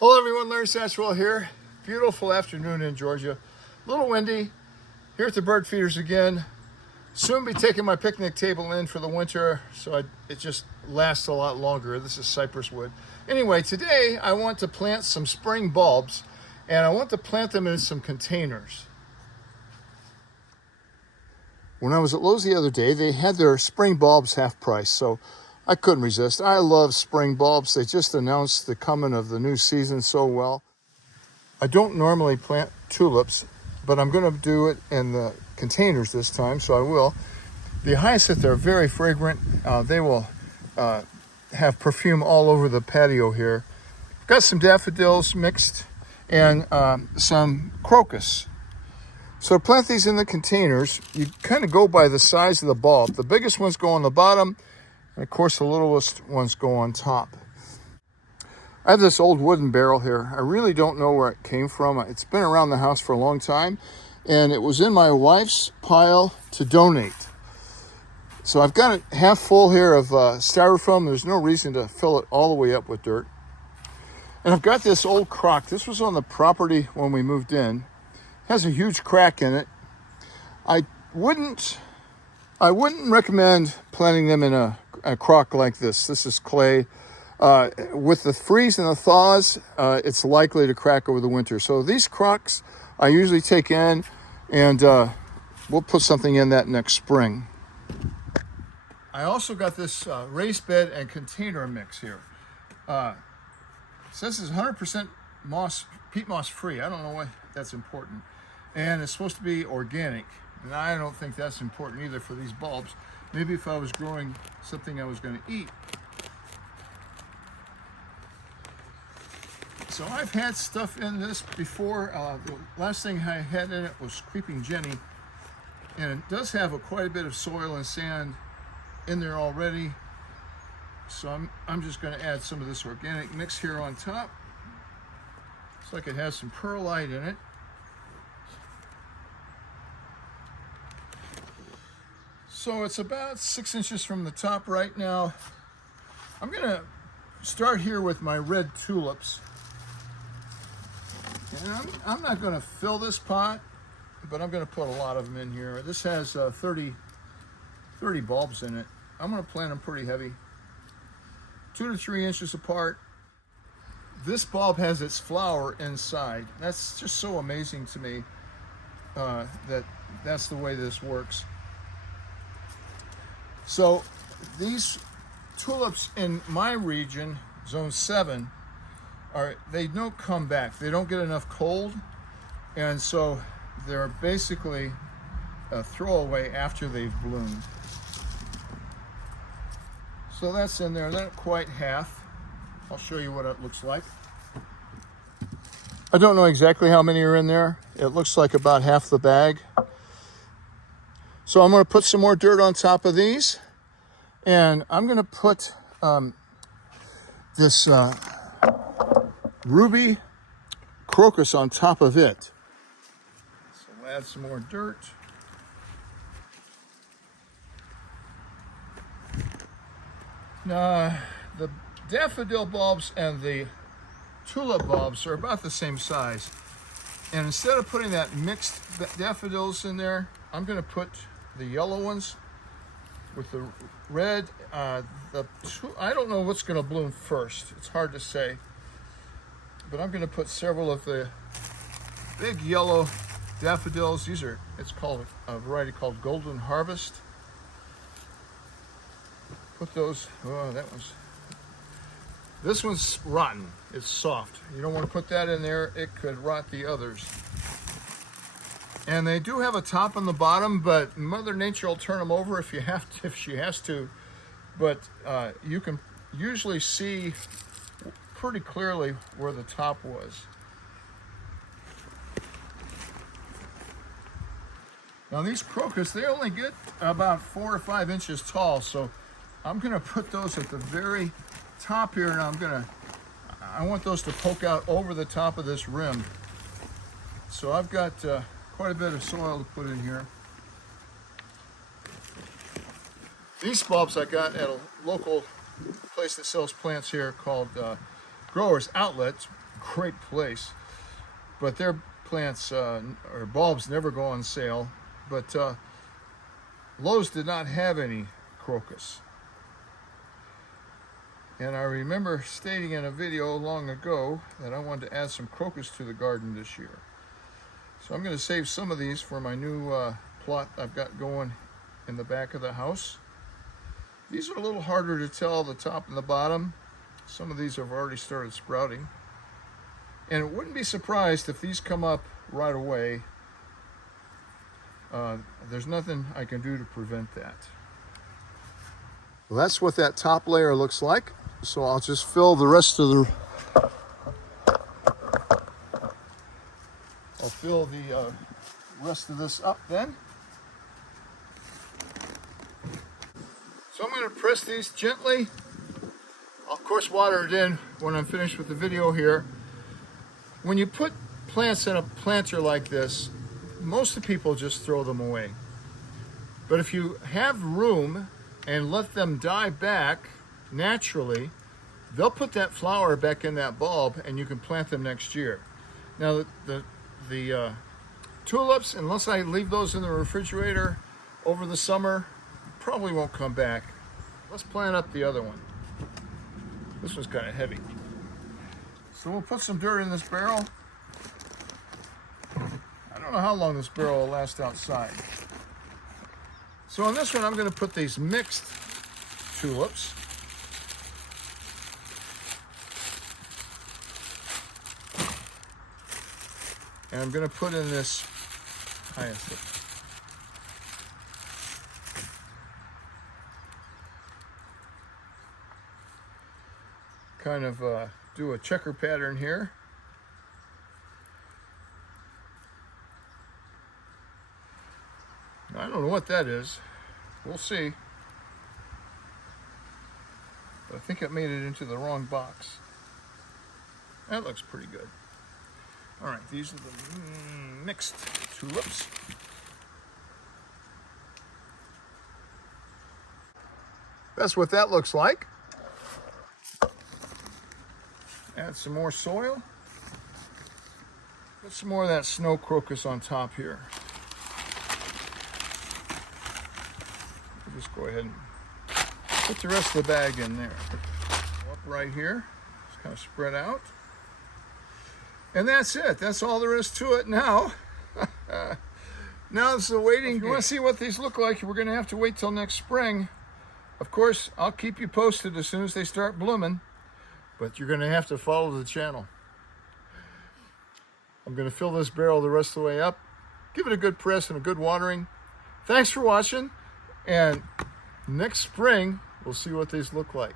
Hello everyone, Larry Satchwell here. Beautiful afternoon in Georgia. A little windy. Here at the bird feeders again. Soon be taking my picnic table in for the winter, so it just lasts a lot longer. This is cypress wood. Anyway, today I want to plant some spring bulbs, and I want to plant them in some containers. When I was at Lowe's the other day, they had their spring bulbs half price, so I couldn't resist. I love spring bulbs. They just announced the coming of the new season so well. I don't normally plant tulips, but I'm going to do it in the containers this time, so I will. The hyacinth are very fragrant. They will have perfume all over the patio here. Got some daffodils mixed and some crocus. So to plant these in the containers, you kind of go by the size of the bulb. The biggest ones go on the bottom, and of course the littlest ones go on top. I have this old wooden barrel here. I really don't know where it came from. It's been around the house for a long time, and it was in my wife's pile to donate. So I've got it half full here of styrofoam. There's no reason to fill it all the way up with dirt. And I've got this old crock. This was on the property when we moved in. It has a huge crack in it. I wouldn't recommend planting them in a crock like this. This is clay. With the freeze and the thaws, it's likely to crack over the winter. So these crocks I usually take in, and we'll put something in that next spring. I also got this raised bed and container mix here. It says it's 100% peat moss free. I don't know why that's important. And it's supposed to be organic. And I don't think that's important either for these bulbs. Maybe if I was growing something I was going to eat. So I've had stuff in this before. The last thing I had in it was Creeping Jenny. And it does have quite a bit of soil and sand in there already. So I'm just going to add some of this organic mix here on top. Looks like it has some perlite in it. So it's about 6 inches from the top right now. I'm going to start here with my red tulips. And I'm not going to fill this pot, but I'm going to put a lot of them in here. This has 30 bulbs in it. I'm going to plant them pretty heavy, 2 to 3 inches apart. This bulb has its flower inside. That's just so amazing to me that's the way this works. So these tulips in my region, zone 7, they don't come back. They don't get enough cold, and so they're basically a throwaway after they've bloomed. So that's in there, not quite half. I'll show you what it looks like. I don't know exactly how many are in there. It looks like about half the bag. So I'm going to put some more dirt on top of these, and I'm going to put this ruby crocus on top of it. So we'll add some more dirt. Now, the daffodil bulbs and the tulip bulbs are about the same size. And instead of putting that mixed daffodils in there, I'm going to put the yellow ones with the red. I don't know what's going to bloom first. It's hard to say. But I'm going to put several of the big yellow daffodils. It's called a variety called Golden Harvest. Put those, this one's rotten. It's soft. You don't want to put that in there. It could rot the others. And they do have a top on the bottom, but Mother Nature will turn them over if she has to. But you can usually see pretty clearly where the top was. Now these crocus, they only get about 4 or 5 inches tall, so I'm going to put those at the very top here, and I want those to poke out over the top of this rim. So I've got quite a bit of soil to put in here. These bulbs I got at a local place that sells plants here called Growers Outlet. great place. But their plants or bulbs never go on sale. But Lowe's did not have any crocus. And I remember stating in a video long ago that I wanted to add some crocus to the garden this year. So I'm going to save some of these for my new plot I've got going in the back of the house. These are a little harder to tell the top and the bottom. Some of these have already started sprouting. And it wouldn't be surprised if these come up right away. There's nothing I can do to prevent that. Well, that's what that top layer looks like. So I'll just fill the rest of the... I'll fill the rest of this up then. So I'm going to press these gently. I'll of course water it in when I'm finished with the video here. When you put plants in a planter like this, most of the people just throw them away. But if you have room and let them die back naturally, they'll put that flower back in that bulb and you can plant them next year. Now the tulips, unless I leave those in the refrigerator over the summer, probably won't come back. Let's plant up the other one. This one's kind of heavy. So we'll put some dirt in this barrel. I don't know how long this barrel will last outside. So on this one, I'm going to put these mixed tulips. And I'm going to put in this hyacinth. Kind of do a checker pattern here. I don't know what that is. We'll see. But I think it made it into the wrong box. That looks pretty good. All right, these are the mixed tulips. That's what that looks like. Add some more soil. Put some more of that snow crocus on top here. Just go ahead and put the rest of the bag in there. Up right here, just kind of spread out. And that's it. That's all there is to it now. Now it's the waiting. If you want to see what these look like, we're going to have to wait till next spring. Of course, I'll keep you posted as soon as they start blooming, but you're going to have to follow the channel. I'm going to fill this barrel the rest of the way up, give it a good press and a good watering. Thanks for watching, and next spring, we'll see what these look like.